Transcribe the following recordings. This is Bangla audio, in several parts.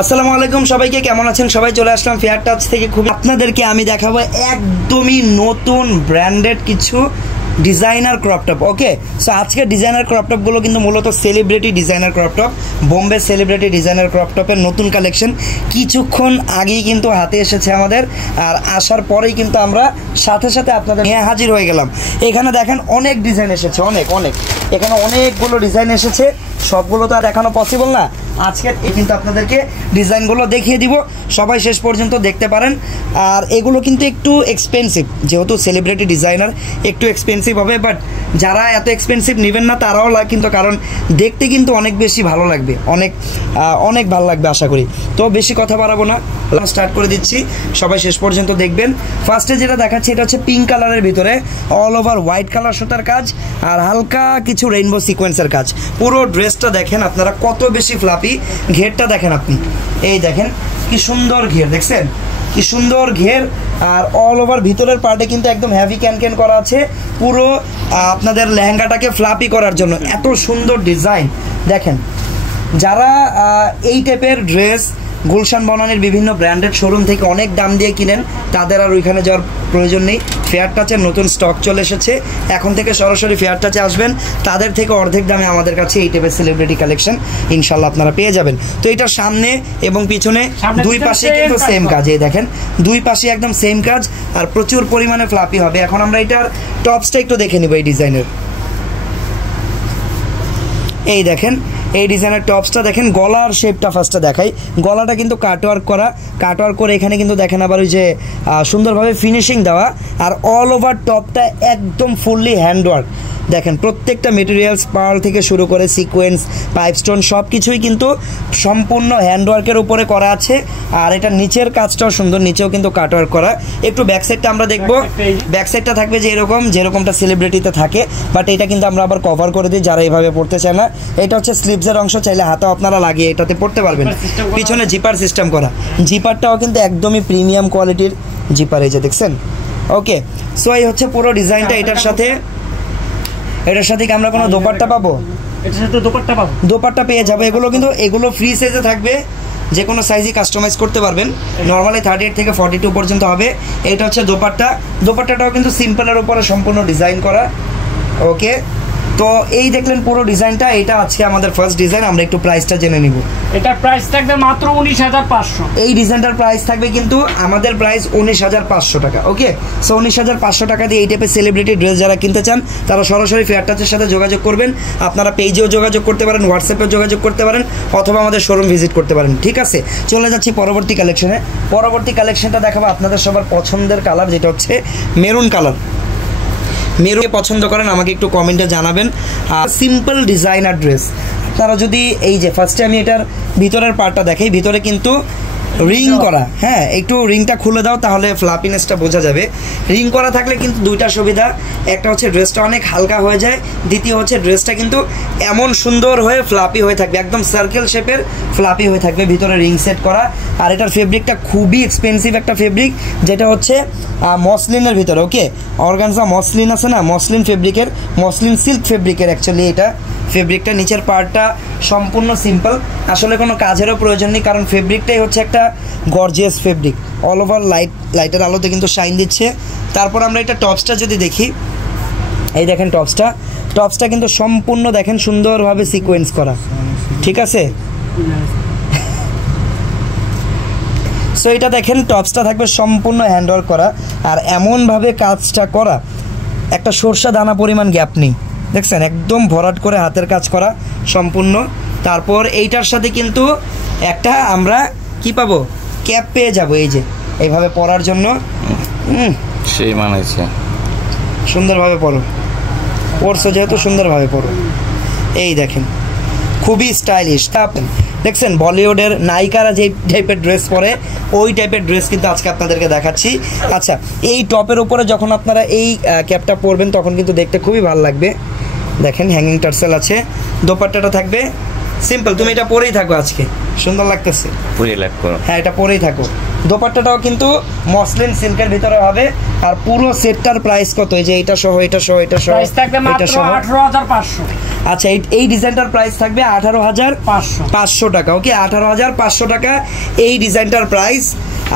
আসসালামু আলাইকুম সবাইকে, কেমন আছেন সবাই? চলে আসলাম ফেয়ার টাচ থেকে। খুব আপনাদেরকে আমি দেখাবো একদমই নতুন ব্র্যান্ডেড কিছু ডিজাইনার ক্রপ টপ। ওকে, সো আজকে ডিজাইনার ক্রপ টপগুলো কিন্তু মূলত celebrity designer crop top, Bombay celebrity designer crop টপের নতুন কালেকশন কিছুক্ষণ আগেই কিন্তু হাতে এসেছে আমাদের। আর আসার পরেই কিন্তু আমরা সাথে সাথে আপনাদের নিয়ে হাজির হয়ে গেলাম। এখানে দেখেন অনেক ডিজাইন এসেছে, অনেক এখানে অনেকগুলো ডিজাইন এসেছে। সবগুলো তো আর দেখানো পসিবল না। আজকে কিন্তু আপনাদেরকে ডিজাইনগুলো দেখিয়ে দিব, সবাই শেষ পর্যন্ত দেখতে পারেন। আর এগুলো কিন্তু একটু এক্সপেন্সিভ, যেহেতু সেলিব্রিটি ডিজাইনার একটু এক্সপেন্সিভ হবে, বাট যারা এত এক্সপেন্সিভ নেবেন না তারাও কিন্তু, কারণ দেখতে কিন্তু অনেক বেশি ভালো লাগবে, অনেক ভালো লাগবে আশা করি। তো বেশি কথা বাড়াবো না, স্টার্ট করে দিচ্ছি, সবাই শেষ পর্যন্ত দেখবেন। ফার্স্টে যেটা দেখাচ্ছি এটা হচ্ছে পিঙ্ক কালারের ভিতরে অল ওভার হোয়াইট কালার সুতার কাজ আর হালকা কিছু রেইনবো সিকোয়েন্সের কাজ। পুরো ড্রেসটা দেখেন আপনারা কত বেশি ফ্লাপি, ঘেরটা দেখেন আপনি, এই দেখেন কি সুন্দর ঘের, দেখছেন কি সুন্দর ঘের। আর অল ওভার ভিতরের পার্টে কিন্তু একদম হেভি ক্যান করা আছে, পুরো আপনাদের লেহেঙ্গাটাকে ফ্লাপি করার জন্য এত সুন্দর ডিজাইন। দেখেন যারা এই টাইপের ড্রেস গুলশান বনানীর বিভিন্ন ব্র্যান্ডেড শোরুম থেকে অনেক দাম দিয়ে কিনেন, তাদের আর ওইখানে যাওয়ার প্রয়োজন নেই। ফেয়ার টাচের নতুন স্টক চলে এসেছে, এখন থেকে সরাসরি ফেয়ার টাচে আসবেন, তাদের থেকে অর্ধেক দামে আমাদের কাছে এই টাইপের সেলিব্রিটি কালেকশন ইনশাল্লাহ আপনারা পেয়ে যাবেন। তো এটার সামনে এবং পিছনে দুই পাশে কিন্তু সেম কাজ, এই দেখেন দুই পাশে একদম সেম কাজ আর প্রচুর পরিমাণে ফ্লাপি হবে। এখন আমরা এটার টপসটা একটু দেখে নিব। এই ডিজাইনের, এই দেখেন এই ডিজাইনের টপসটা দেখেন, গলার শেপটা ফার্স্টে দেখাই। গলাটা কিন্তু কাটওয়ার্ক করে এখানে কিন্তু দেখেন আবার ওই যে সুন্দরভাবে ফিনিশিং দেওয়া। আর অল ওভার টপটা একদম ফুললি হ্যান্ডওয়ার্ক। দেখেন প্রত্যেকটা মেটেরিয়ালস, পার্ল থেকে শুরু করে সিকোয়েন্স, পাইপস্টোন সব কিছুই কিন্তু সম্পূর্ণ হ্যান্ডওয়ার্কের উপরে করা আছে। আর এটা নিচের কাজটাও সুন্দর, নিচেও কিন্তু কাটওয়ার্ক করা। একটু ব্যাক সাইডটা আমরা দেখবো। ব্যাক সাইডটা থাকবে যে এরকম, যেরকমটা সেলিব্রিটিতে থাকে, বাট এটা কিন্তু আমরা আবার কভার করে দিই যারা এইভাবে পড়তে চায় না। এটা হচ্ছে স্লিভসের অংশ, চাইলে হাতাও আপনারা লাগিয়ে এটাতে পড়তে পারবেন। পিছনে জিপার সিস্টেম করা, জিপারটাও কিন্তু একদমই প্রিমিয়াম কোয়ালিটির জিপার, এই যে দেখছেন। ওকে, সো এই হচ্ছে পুরো ডিজাইনটা। এটার সাথে কি আমরা কোনো দোপাট্টা পাবো? এটার সাথে দোপাট্টা পেয়ে যাবো। এগুলো ফ্রি সাইজে থাকবে, যে কোনো সাইজই কাস্টমাইজ করতে পারবেন। নর্মালি 38 থেকে 42 পর্যন্ত হবে। এটা হচ্ছে দোপাট্টাটাও কিন্তু সিম্পলের উপরে সম্পূর্ণ ডিজাইন করা। ওকে, তো এই দেখলেন পুরো ডিজাইনটা। এটা আজকে আমাদের ফার্স্ট ডিজাইন। আমরা একটু প্রাইসটা জেনে নিব। এটার প্রাইস থাকবে মাত্র 19,500। এই ডিজাইনটার প্রাইস থাকবে কিন্তু আমাদের প্রাইস 19,500 টাকা। ওকে, সো 19,500 টাকা দিয়ে এই টাইপের সেলিব্রিটি ড্রেস যারা কিনতে চান তারা সরাসরি ফেয়ার টাচের সাথে যোগাযোগ করবেন। আপনারা পেজেও যোগাযোগ করতে পারেন, হোয়াটসঅ্যাপেও যোগাযোগ করতে পারেন, অথবা আমাদের শোরুম ভিজিট করতে পারেন। ঠিক আছে, চলে যাচ্ছি পরবর্তী কালেকশনে। পরবর্তী কালেকশনটা দেখাবো আপনাদের সবার পছন্দের কালার, যেটা হচ্ছে মেরুন কালার। মেরুন পছন্দ করেন আমাকে একটু কমেন্টে জানাবেন। সিম্পল ডিজাইনার ড্রেস তারা যদি, এই যে ফার্স্টে আমি এটার ভিতরের পার্টটা দেখাই, ভিতরে কিন্তু রিং করা। হ্যাঁ, একটু রিংটা খুলে দাও তাহলে ফ্লাপিনেসটা বোঝা যাবে। রিং করা থাকলে কিন্তু দুইটা সুবিধা, একটা হচ্ছে ড্রেসটা অনেক হালকা হয়ে যায়, দ্বিতীয় হচ্ছে ড্রেসটা কিন্তু এমন সুন্দর হয়ে ফ্লাপি হয়ে থাকবে, একদম সার্কেল শেপের ফ্লাপি হয়ে থাকবে, ভিতরে রিং সেট করা। আর এটার ফেব্রিকটা খুবই এক্সপেন্সিভ একটা ফেব্রিক, যেটা হচ্ছে মসলিনের ভিতরে। ওকে, অর্গানজা মসলিন আছে না, মসলিন ফেব্রিকের, মসলিন সিল্ক ফেব্রিকের অ্যাকচুয়ালি এটা ফেব্রিকটা। নিচের পার্টটা সম্পূর্ণ সিম্পল, আসলে কোনো কাজেরও প্রয়োজন নেই, কারণ ফেব্রিকটাই হচ্ছে একটা গর্জিয়াস ফেব্রিক। অল ওভার লাইটের আলোতে কিন্তু শাইন দিচ্ছে। তারপর আমরা এটা টপসটা যদি দেখি, এই দেখেন টপসটা কিন্তু সম্পূর্ণ দেখেন সুন্দরভাবে সিকোয়েন্স করা। ঠিক আছে, সো এটা দেখেন টপসটা থাকবে সম্পূর্ণ হ্যান্ডওয়ার্ক করা, আর এমনভাবে কাজটা করা একটা সরষা দানা পরিমাণ গ্যাপ নেই, দেখছেন একদম ভরাট করে হাতের কাজ করা সম্পূর্ণ। তারপর এইটার সাথে কিন্তু একটা আমরা কি পাবো, ক্যাপ পেয়ে যাবো, এই যে এইভাবে পরার জন্য। সেই মানাইছে, সুন্দরভাবে পরছো যেহেতু সুন্দরভাবে পরো। এই দেখেন খুবই স্টাইলিশ। দেখছেন বলিউডের নায়িকারা যে টাইপের ড্রেস পরে ওই টাইপের ড্রেস কিন্তু আজকে আপনাদেরকে দেখাচ্ছি। আচ্ছা, এই টপের উপরে যখন আপনারা এই ক্যাপটা পরবেন তখন কিন্তু দেখতে খুবই ভালো লাগবে। দেখেন হ্যাঙ্গিং টার্সেল আছে, দোপাট্টাটা থাকবে সিম্পল। তুমি এটা পরেই থাকো, আজকে সুন্দর লাগতেছে, পুরো লাইক করো। হ্যাঁ, এটা পরেই থাকো, দোপাট্টাটাও কিন্তু মসলিন সিল্কের ভিতরে হবে। আর পুরো সেটটার প্রাইস কত? এই যে এটা সহ এটা সহ এটা সহ প্রাইস থাকবে মাত্র 18500। আচ্ছা, এই ডিজাইনটার প্রাইস থাকবে 18500 টাকা। ওকে, 18500 টাকা এই ডিজাইনটার প্রাইস।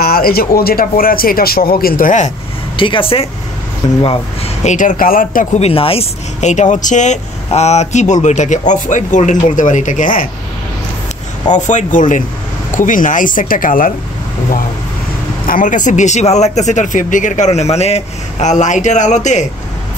আর এই যে ও যেটা পরে আছে এটা সহ কিন্তু, হ্যাঁ ঠিক আছে। ওয়াও, এইটার কালারটা খুবই নাইস। এইটা হচ্ছে কি বলবো, এটাকে অফ হোয়াইট গোল্ডেন বলতে পারি এটাকে, হ্যাঁ অফ হোয়াইট গোল্ডেন, খুবই নাইস একটা কালার। ওয়াও, আমার কাছে বেশি ভালো লাগতেছে এটার ফেব্রিকের কারণে, মানে লাইটের আলোতে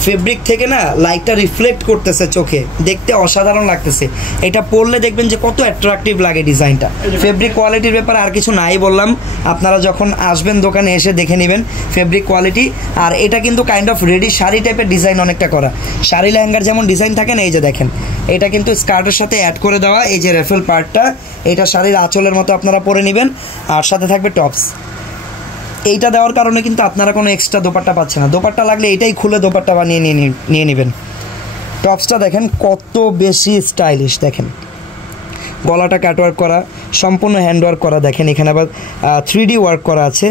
ফেব্রিক থেকে না লাইটটা রিফ্লেক্ট করতেছে চোখে, দেখতে অসাধারণ লাগতেছে। এটা পরলে দেখবেন যে কত অ্যাট্রাকটিভ লাগে ডিজাইনটা। ফেব্রিক কোয়ালিটির ব্যাপারে আর কিছু নাই বললাম, আপনারা যখন আসবেন দোকানে এসে দেখে নেবেন ফেব্রিক কোয়ালিটি। আর এটা কিন্তু কাইন্ড অফ রেডি শাড়ি টাইপের ডিজাইন অনেকটা করা, শাড়ি লেহেঙ্গার যেমন ডিজাইন থাকে না, এই যে দেখেন এটা কিন্তু স্কার্টের সাথে অ্যাড করে দেওয়া। এই যে রেফেল পার্টটা, এটা শাড়ির আঁচলের মতো আপনারা পরে নেবেন, আর সাথে থাকবে টপস। এইটা দেওয়ার কারণে কিন্তু আপনারা কোনো এক্সট্রা দোপাট্টা পাচ্ছেন না, দোপাট্টা লাগলে এটাই খুলে দোপাট্টা বানিয়ে নিয়ে নেবেন। টপসটা দেখেন কত বেশি স্টাইলিশ, দেখেন গলাটা কাটওয়ার্ক করা, সম্পূর্ণ হ্যান্ডওয়ার্ক করা। দেখেন এখানে আবার 3D ওয়ার্ক করা আছে,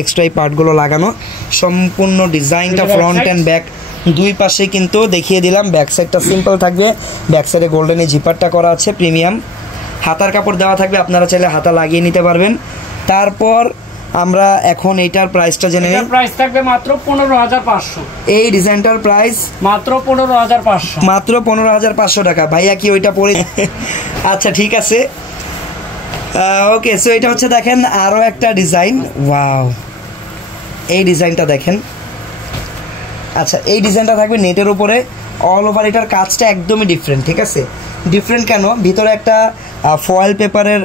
এক্সট্রা পার্টগুলো লাগানো। সম্পূর্ণ ডিজাইনটা ফ্রন্ট অ্যান্ড ব্যাক দুই পাশে কিন্তু দেখিয়ে দিলাম। ব্যাক সাইডটা সিম্পল থাকবে, ব্যাক সাইডে গোল্ডেন জিপারটা করা আছে প্রিমিয়াম। হাতার কাপড় দেওয়া থাকবে, আপনারা চাইলে হাতা লাগিয়ে নিতে পারবেন। তারপর আমরা এখন এইটার প্রাইসটা জেনে নিই। প্রাইস থাকবে মাত্র 15500। এই ডিজাইনটার প্রাইস মাত্র 15500, মাত্র 15500 টাকা। ভাইয়া কি ওইটা পরে? আচ্ছা ঠিক আছে, ওকে। সো এটা হচ্ছে দেখেন আরো একটা ডিজাইন। ওয়াও, এই ডিজাইনটা দেখেন। আচ্ছা, এই ডিজাইনটা থাকবে নেটের উপরে, অল ওভার। এটার কাজটা একদমই ডিফারেন্ট, ঠিক আছে। ডিফারেন্ট কেন? ভিতরে একটা ফয়েল পেপারের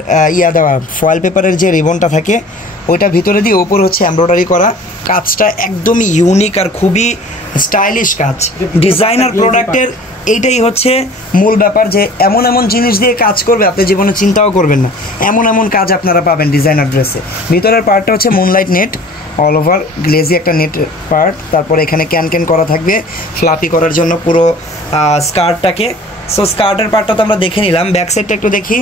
দেওয়া, ফয়েল পেপারের যে রিবনটা থাকে ওইটা ভিতরে দিয়ে ওপর হচ্ছে এমব্রয়ডারি করা। কাজটা একদমই ইউনিক আর খুবই স্টাইলিশ কাজ। ডিজাইনার প্রোডাক্টের এইটাই হচ্ছে মূল ব্যাপার, যে এমন এমন জিনিস দিয়ে কাজ করবে আপনি জীবনে চিন্তাও করবেন না, এমন এমন কাজ আপনারা পাবেন ডিজাইনার ড্রেসে। ভিতরের পার্টটা হচ্ছে moonlight net, all over glazy একটা নেট পার্ট। তারপরে এখানে ক্যান করা থাকবে ফ্লাফি করার জন্য পুরো স্কার্টটাকে। সো স্কার্টের পার্টটা তো আমরা দেখে নিলাম, ব্যাক সাইডটা একটু দেখি।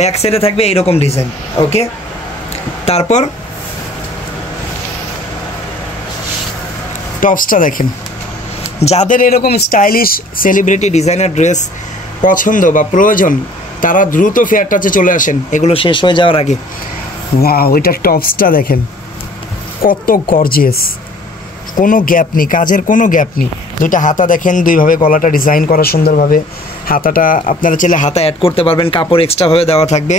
ব্যাক সাইডে থাকবে এইরকম ডিজাইন, ওকে। তারপর টপসটা দেখেন। যাদের এরকম স্টাইলিশ সেলিব্রিটি ডিজাইনার ড্রেস পছন্দ বা প্রয়োজন, তারা দ্রুত ফেয়ার টাচে চলে আসেন, এগুলো শেষ হয়ে যাওয়ার আগে। ওয়াও, এটার টপসটা দেখেন কত গর্জিয়াস, কোনো গ্যাপ নেই, কাজের কোনো গ্যাপ নেই। দুইটা হাতা দেখেন, দুইভাবে গলাটা ডিজাইন করা সুন্দরভাবে। হাতাটা আপনারা চাইলে হাতা অ্যাড করতে পারবেন, কাপড় এক্সট্রাভাবে দেওয়া থাকবে।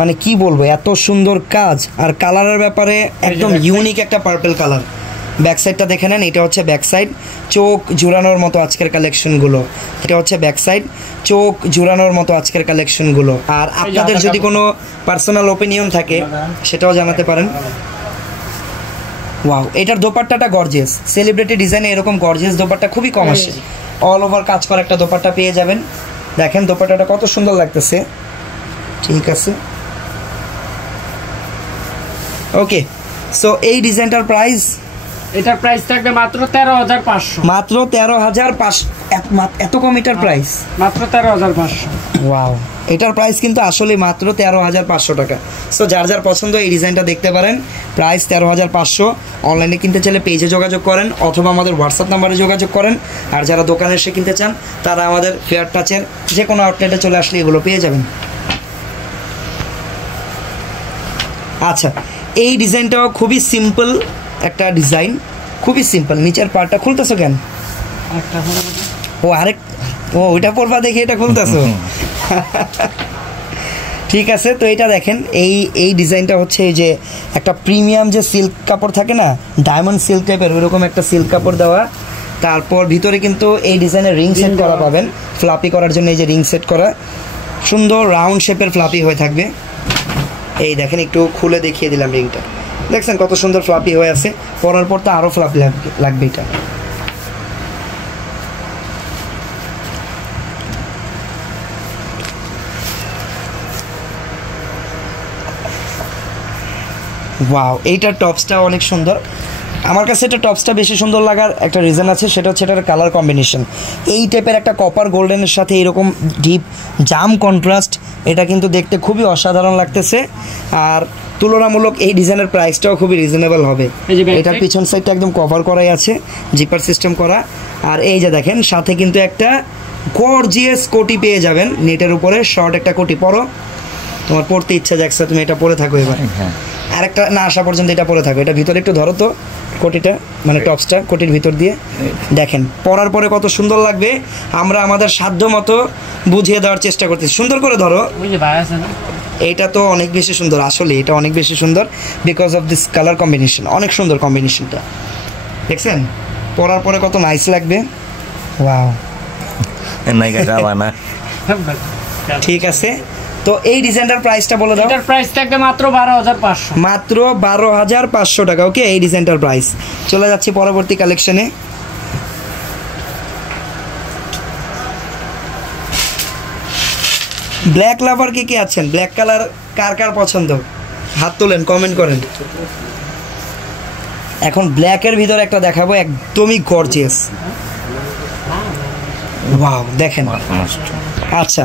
মানে কি বলবো, এত সুন্দর কাজ। আর কালারের ব্যাপারে একদম ইউনিক একটা পার্পল কালার। ব্যাক সাইডটা দেখে নেন, এটা হচ্ছে ব্যাক সাইড, চোখ জুড়ানোর মতো আজকের কালেকশনগুলো। এটা হচ্ছে ব্যাক সাইড, চোখ জুড়ানোর মতো আজকের কালেকশনগুলো। আর আপনাদের যদি কোনো পার্সোনাল ওপিনিয়ন থাকে সেটাও জানাতে পারেন। ওয়াও, এটার দোপাট্টাটা গর্জিয়াস। সেলিব্রিটি ডিজাইনে এরকম গর্জিয়াস দোপাট্টা খুবই কম আসে। অল ওভার কাজ করা একটা দোপাট্টা পেয়ে যাবেন। দেখেন দোপাট্টাটা কত সুন্দর লাগতেছে, ঠিক আছে। ওকে, সো এই ডিজাইনটার প্রাইস, এটার প্রাইস থাকবে মাত্র 13500। মাত্র 13500। এত কম এটার প্রাইস? মাত্র 13500। ওয়াও, এটার প্রাইস কিন্তু আসলে মাত্র 13500 টাকা। সো যার যার পছন্দ এই ডিজাইনটা দেখতে পারেন। প্রাইস 13500। অনলাইনে কিনতে চাইলে পেজে যোগাযোগ করেন অথবা আমাদের হোয়াটসঅ্যাপ নাম্বারে যোগাযোগ করেন। আর যারা দোকানে এসে কিনতে চান তারা আমাদের ফেয়ার টাচের যে কোনো আউটলেটে চলে আসলে এগুলো পেয়ে যাবেন। আচ্ছা, এই ডিজাইনটাও খুবই সিম্পল একটা ডিজাইন, খুবই সিম্পল। নিচের পার্টটা খুলতেছো কেন? ওইটা পরবা দেখে এটা খুলতেছো? ঠিক আছে। তো এটা দেখেন, এই ডিজাইনটা হচ্ছে এই যে একটা প্রিমিয়াম যে সিল্ক কাপড় থাকে না, ডায়মন্ড সিল্ক টাইপের, ওইরকম একটা সিল্ক কাপড় দেওয়া। তারপর ভিতরে কিন্তু এই ডিজাইনের রিং সেট করা পাবেন, ফ্লাপি করার জন্য এই যে রিং সেট করা, সুন্দর রাউন্ড শেপের ফ্লাপি হয়ে থাকবে। এই দেখেন, একটু খুলে দেখিয়ে দিলাম রিংটা, দেখছেন কত সুন্দর ফ্লাপি হয়ে আছে। পরার পর তো আরও ফ্লাপি লাগবে এটা। ওয়াও, এইটার টপসটা অনেক সুন্দর। আমার কাছে এটা টপসটা বেশি সুন্দর লাগার একটা রিজন আছে, সেটা হচ্ছে এটার কালার কম্বিনেশন। এই টাইপের একটা কপার গোল্ডেনের সাথে এরকম ডিপ জাম কন্ট্রাস্ট, এটা কিন্তু দেখতে খুবই অসাধারণ লাগতেছে। আর তুলনামূলক এই ডিজাইনের প্রাইসটাও খুবই রিজনেবল হবে। এই যে back এটার side। পিছন সাইডটা একদম কভার করাই আছে, জিপার সিস্টেম করা। আর এই যে দেখেন সাথে কিন্তু একটা গর্জিয়াস কোটি পেয়ে যাবেন নেটের উপরে, শর্ট একটা কোটি। পরো, তোমার পড়তে ইচ্ছা যাচ্ছে, তুমি এটা পরে থাকো এবার। হ্যাঁ আরেকটা না আসা পর্যন্ত এটা পরে থাকো। এটা ভিতরে একটু ধরো তো কোটিটা, মানে টপসটা কোটির ভিতর দিয়ে দেখেন পরার পরে কত সুন্দর লাগবে। আমরা আমাদের সাধ্য মতো বুঝিয়ে দেওয়ার চেষ্টা করতেছি। সুন্দর করে ধরো। ওই যে ভাই আছে না, এটা তো অনেক বেশি সুন্দর, আসলে এটা অনেক বেশি সুন্দর because of this colour combination. অনেক সুন্দর কম্বিনেশনটা, দেখছেন পরার পরে কত নাইস লাগবে। ওয়াও, নাইকা যাওয়া না। ঠিক আছে। তো এই ডিজাইনটার প্রাইসটা বলে দাও। এটার প্রাইস থাকবে মাত্র 12,500। মাত্র 12,500 টাকা। ওকে, এই ডিজাইনটার প্রাইস। চলে যাচ্ছি পরবর্তী কালেকশনে। ব্ল্যাক লাভার কে কে আছেন? ব্ল্যাক কালার কার কার পছন্দ? হাত তোলেন, কমেন্ট করেন। এখন ব্ল্যাকের ভিতরে একটা দেখাবো, একদমই গর্জিয়াস। ওয়াও, দেখেন। আচ্ছা,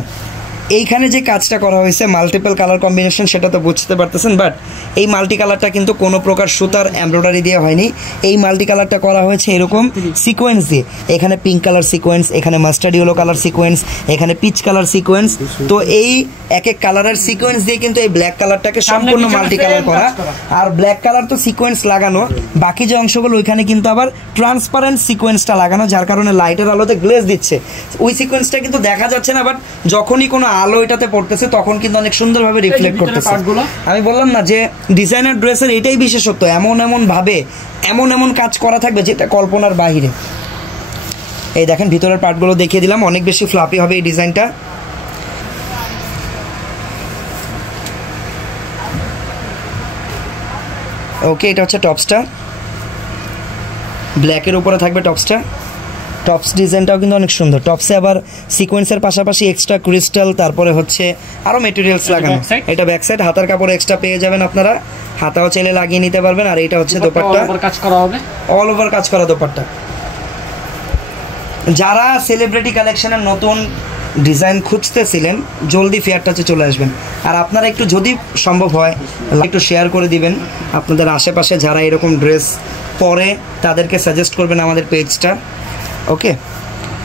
এইখানে যে কাজটা করা হয়েছে মাল্টিপল কালার কম্বিনেশন, সেটা তো বুঝতে পারতেছেন, বাট এই মাল্টি কালারটা কিন্তু কোনো প্রকার সুতার এমব্রয়ডারি দিয়ে হয়নি। এই মাল্টি কালারটা করা হয়েছে এরকম সিকোয়েন্স দিয়ে। এখানে পিঙ্ক কালার সিকোয়েন্স, এখানে মাস্টার্ড ইয়েলো কালার সিকোয়েন্স, এখানে পিচ কালার সিকোয়েন্স। তো এই এক এক কালারের সিকোয়েন্স দিয়ে কিন্তু এই ব্ল্যাক কালারটাকে সম্পূর্ণ মাল্টি কালার করা। আর ব্ল্যাক কালার তো সিকোয়েন্স লাগানো, বাকি যে অংশগুলো ওইখানে কিন্তু আবার ট্রান্সপারেন্ট সিকোয়েন্সটা লাগানো, যার কারণে লাইটের আলোতে গ্লেজ দিচ্ছে। ওই সিকোয়েন্সটা কিন্তু দেখা যাচ্ছে না, বাট যখনই কোনো আলো এটাতে পড়তেছে তখন কিন্তু অনেক সুন্দরভাবে রিফ্লেক্ট করতেছে। আমি বললাম না যে ডিজাইনার ড্রেসের এটাই বিশেষত্ব, এমন এমন ভাবে এমন এমন কাজ করা থাকবে যেটা কল্পনার বাহিরে। এই দেখেন ভিতরের পার্টগুলো দেখিয়ে দিলাম, অনেক বেশি ফ্লাপি হবে এই ডিজাইনটা। ওকে, এটা হচ্ছে টপসটা, ব্ল্যাকের উপরে থাকবে টপসটা। টপস ডিজাইনটাও কিন্তু অনেক সুন্দর। টপসে আবার সিকোয়েন্সের পাশাপাশি এক্সট্রা ক্রিস্টাল, তারপরে হচ্ছে আরও মেটেরিয়ালস লাগানো। এটা ব্যাক সাইড, হাতার কাপড় এক্সট্রা পেয়ে যাবেন আপনারা, হাতাও চাইলে লাগিয়ে নিতে পারবেন। আর এটা হচ্ছে দোপাট্টা, কাজ করা হবে, অল ওভার কাজ করা দোপাট্টা। যারা সেলিব্রিটি কালেকশনের নতুন ডিজাইন খুঁজতেছিলেন, জলদি ফেয়ার টাচে চলে আসবেন। আর আপনারা একটু যদি সম্ভব হয় একটু শেয়ার করে দিবেন আপনাদের আশেপাশে যারা এরকম ড্রেস পরে, তাদেরকে সাজেস্ট করবেন আমাদের পেজটা। ওকে,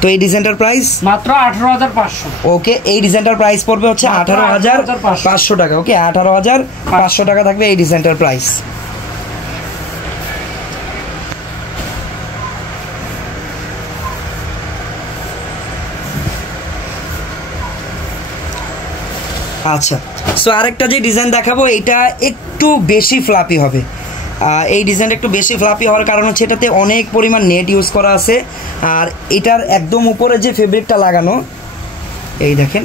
তো এই ডিজাইনটার প্রাইস মাত্র 18,500। ওকে, এই ডিজাইনটার প্রাইস পড়বে হচ্ছে 18,500 টাকা। ওকে, 18,500 টাকা থাকবে এই ডিজাইনটার প্রাইস। আচ্ছা, সো আরেকটা যে ডিজাইন দেখাবো এটা একটু বেশি ফ্লাপি হবে। এই ডিজাইনটা একটু বেশি ফ্লাপি হওয়ার কারণ হচ্ছে এটাতে অনেক পরিমাণ নেট ইউজ করা আছে। আর এটার একদম উপরে যে ফেব্রিকটা লাগানো, এই দেখেন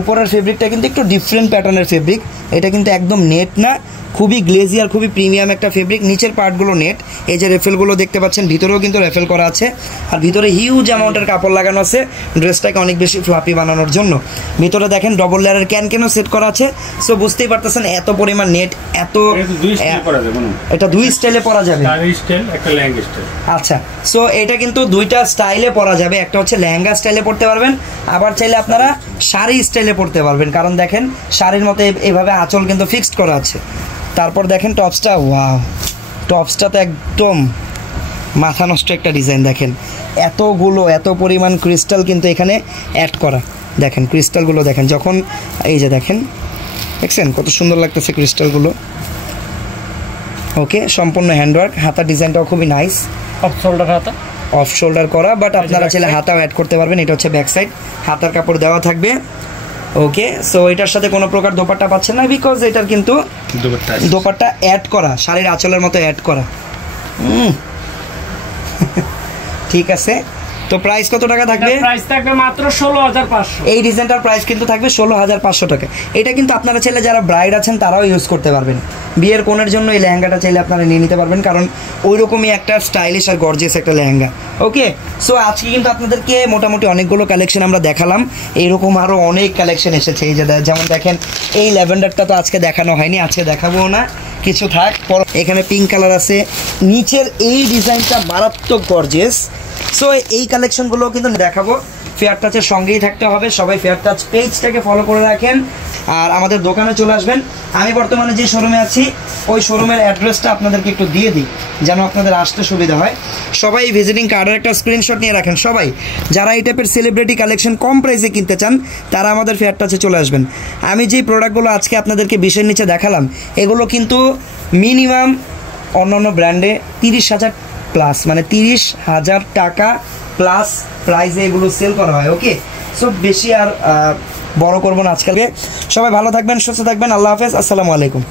উপরের ফেব্রিকটা কিন্তু একটু ডিফারেন্ট প্যাটার্নের ফেব্রিক। এটা কিন্তু একদম নেট না, খুবই গ্লেজি আর খুবই প্রিমিয়াম একটা ফেব্রিক। নিচের পার্টগুলো নেট, এই যে রেফেলগুলো দেখতে পাচ্ছেন ভিতরেও কিন্তু রেফেল করা আছে। আর ভিতরে হিউজ অ্যামাউন্টের কাপড় লাগানো আছে ড্রেসটাকে অনেক বেশি ফ্লাপি বানানোর জন্য। ভিতরে দেখেন ডবল লেয়ারের ক্যানও সেট করা আছে। সো বুঝতেই পারতেছেন এত পরিমাণ নেট, এত এটা দুই স্টাইলে পরা যাবে। আচ্ছা, সো এটা কিন্তু দুইটা স্টাইলে পরা যাবে, একটা হচ্ছে লেহেঙ্গা স্টাইলে পড়তে পারবেন, আবার চাইলে আপনারা শাড়ি স্টাইলে পড়তে পারবেন, কারণ দেখেন শাড়ির মতো এভাবে আঁচল কিন্তু ফিক্সড করা আছে। তারপর দেখেন টপসটা, ওয়াও, টপসটা তো একদম মাথা নষ্ট একটা ডিজাইন। দেখেন এত পরিমাণ ক্রিস্টাল কিন্তু এখানে অ্যাড করা। দেখেন ক্রিস্টালগুলো দেখেন, যখন এই যে দেখেন, দেখছেন কত সুন্দর লাগতেছে ক্রিস্টালগুলো। ওকে, সম্পূর্ণ হ্যান্ডওয়ার্ক, হাতার ডিজাইনটাও খুবই নাইস, অফ শোল্ডার হাতা, অফ শোল্ডার করা, বাট আপনারা চাইলে হাতাও অ্যাড করতে পারবেন। এটা হচ্ছে ব্যাক সাইড, হাতার কাপড় দেওয়া থাকবে। ওকে, সো এটার সাথে কোনো প্রকার দোপাট্টা পাচ্ছেন না, বিকজ এটার কিন্তু দোপাট্টা অ্যাড করা, শাড়ির আঁচলের মতো অ্যাড করা। ঠিক আছে, তো প্রাইস কত টাকা থাকবে? প্রাইস থাকবে মাত্র 16,500। এই ডিজাইনটার প্রাইস কিন্তু থাকবে 16,500 টাকা। এটা কিন্তু আপনারা চাইলে যারা ব্রাইড আছেন তারাও ইউজ করতে পারবেন। বিয়ের কোণের জন্য এই লেহেঙ্গাটা চাইলে আপনারা নিয়ে নিতে পারবেন, কারণ ওই রকমই একটা স্টাইলিশ আর গর্জিয়াস একটা লেহেঙ্গা। ওকে, সো আজকে কিন্তু আপনাদেরকে মোটামুটি অনেকগুলো কালেকশন আমরা দেখালাম। এইরকম আরও অনেক কালেকশন এসেছে। এই যে যেমন দেখেন এই ল্যাভেন্ডারটা তো আজকে দেখানো হয়নি, আজকে দেখাবো না, কিছু থাক। এখানে পিঙ্ক কালার আছে, নিচের এই ডিজাইনটা মারাত্মক গর্জিয়াস। সো এই কালেকশনগুলো কিন্তু দেখাবো। ফেয়ার টাচের সঙ্গেই থাকতে হবে। সবাই ফেয়ার টাচ পেজটাকে ফলো করে রাখেন আর আমাদের দোকানে চলে আসবেন। আমি বর্তমানে যে শোরুমে আছি ওই শোরুমের অ্যাড্রেসটা আপনাদেরকে একটু দিয়ে দিই যেন আপনাদের আসতে সুবিধা হয়। সবাই ভিজিটিং কার্ডের একটা স্ক্রিনশট নিয়ে রাখেন। সবাই যারা এই টাইপের সেলিব্রিটি কালেকশন কম প্রাইসে কিনতে চান তারা আমাদের ফেয়ার টাচে চলে আসবেন। আমি যেই প্রোডাক্টগুলো আজকে আপনাদেরকে 20-এর নিচে দেখালাম এগুলো কিন্তু মিনিমাম অন্যান্য ব্র্যান্ডে 30,000 প্লাস, মানে 30,000 টাকা প্লাস প্রাইসে এগুলো সেল করা হয়। ওকে, সো বেশি আর বড় করবো না আজকালকে। সবাই ভালো থাকবেন, সুস্থ থাকবেন, আল্লাহ হাফেজ, আসসালামু আলাইকুম।